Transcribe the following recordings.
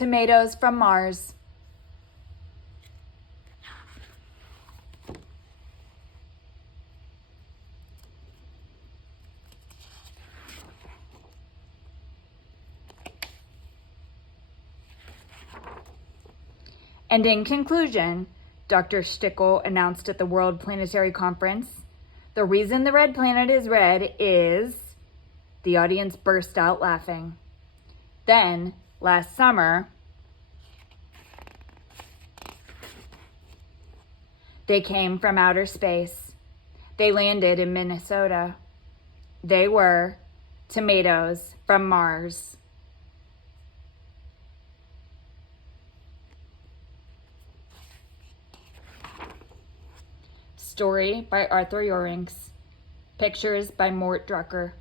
Tomatoes from Mars. And in conclusion, Dr. Shtickle announced at the World Planetary Conference, the reason the red planet is red is... The audience burst out laughing. Then, last summer, they came from outer space. They landed in Minnesota. They were tomatoes from Mars. Story by Arthur Yorinks. Pictures by Mort, Drucker.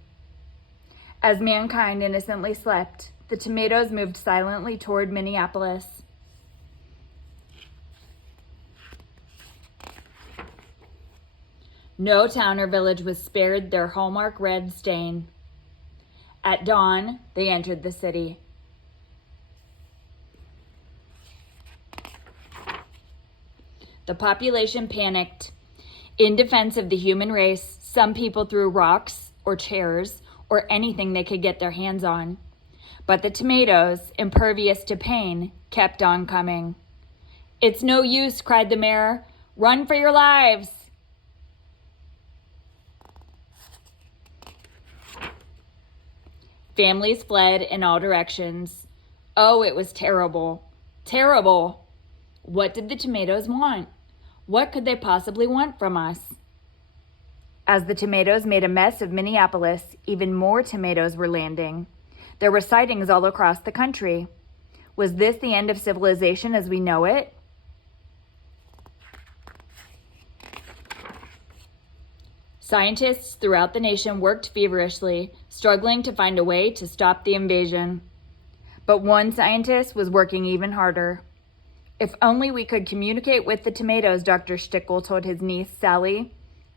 As mankind innocently slept, the tomatoes moved silently toward Minneapolis. No town or village was spared their hallmark red stain. At dawn, they entered the city. The population panicked. In defense of the human race, some people threw rocks or chairs or anything they could get their hands on. But the tomatoes, impervious to pain, kept on coming. "It's no use," cried the mayor. "Run for your lives." Families fled in all directions. Oh, it was terrible. Terrible. What did the tomatoes want? What could they possibly want from us? As the tomatoes made a mess of Minneapolis, even more tomatoes were landing. There were sightings all across the country. Was this the end of civilization as we know it? Scientists throughout the nation worked feverishly, struggling to find a way to stop the invasion. But one scientist was working even harder. "If only we could communicate with the tomatoes," Dr. Shtickle told his niece, Sally.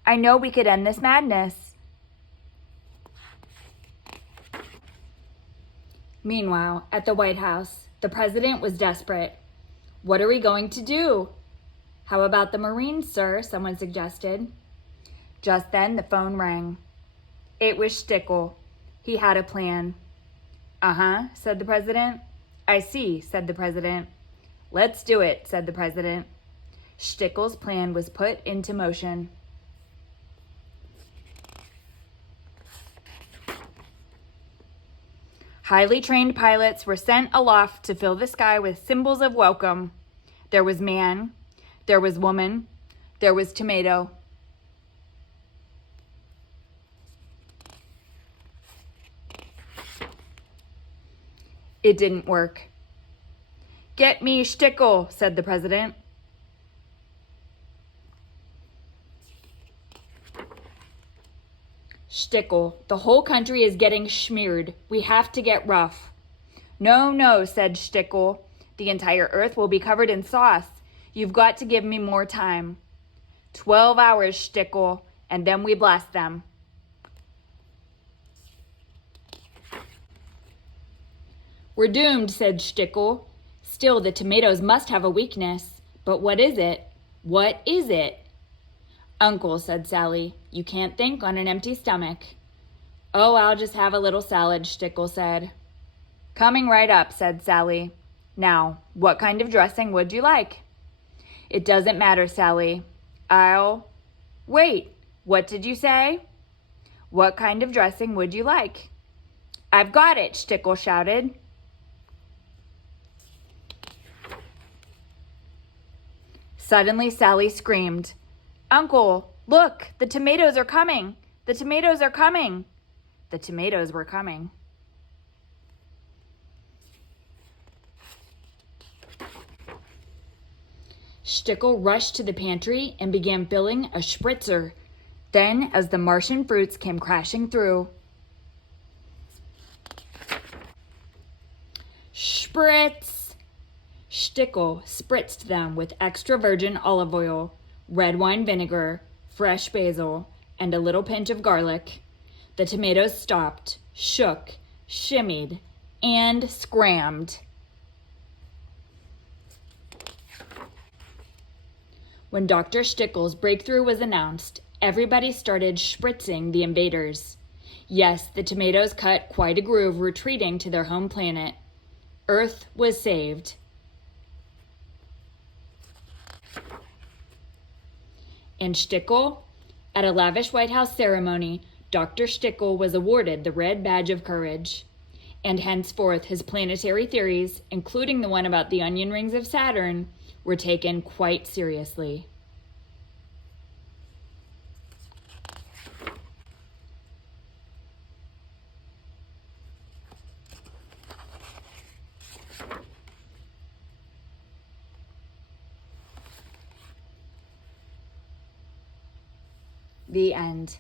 "I know we could end this madness." Meanwhile, at the White House, the president was desperate. "What are we going to do?" "How about the Marines, sir?" someone suggested. Just then, the phone rang. It was Shtickle. He had a plan. "Uh-huh," said the president. "I see," said the president. "Let's do it," said the president. Shtickle's plan was put into motion. Highly trained pilots were sent aloft to fill the sky with symbols of welcome. There was man, there was woman, there was tomato. It didn't work. "Get me Shtickle," said the president. "Shtickle, the whole country is getting smeared. We have to get rough." "No, no," said Shtickle. "The entire earth will be covered in sauce. You've got to give me more time." 12 hours, Shtickle, and then we blast them." "We're doomed," said Shtickle. "Still, the tomatoes must have a weakness. But what is it? What is it?" "Uncle," said Sally, "you can't think on an empty stomach." "Oh, I'll just have a little salad," Shtickle said. "Coming right up," said Sally. "Now, what kind of dressing would you like?" "It doesn't matter, Sally. Wait, what did you say?" "What kind of dressing would you like?" "I've got it," Shtickle shouted. Suddenly, Sally screamed, "Uncle, look, the tomatoes are coming! The tomatoes are coming!" The tomatoes were coming. Shtickle rushed to the pantry and began filling a spritzer. Then, as the Martian fruits came crashing through, spritz! Shtickle spritzed them with extra virgin olive oil, red wine vinegar, fresh basil, and a little pinch of garlic. The tomatoes stopped, shook, shimmied, and scrammed. When Dr.'s breakthrough was announced, everybody started spritzing the invaders. Yes, the tomatoes cut quite a groove, retreating to their home planet. Earth was saved. And Shtickle? At a lavish White House ceremony, Dr. Shtickle was awarded the Red Badge of Courage. And henceforth his planetary theories, including the one about the onion rings of Saturn, were taken quite seriously. The end.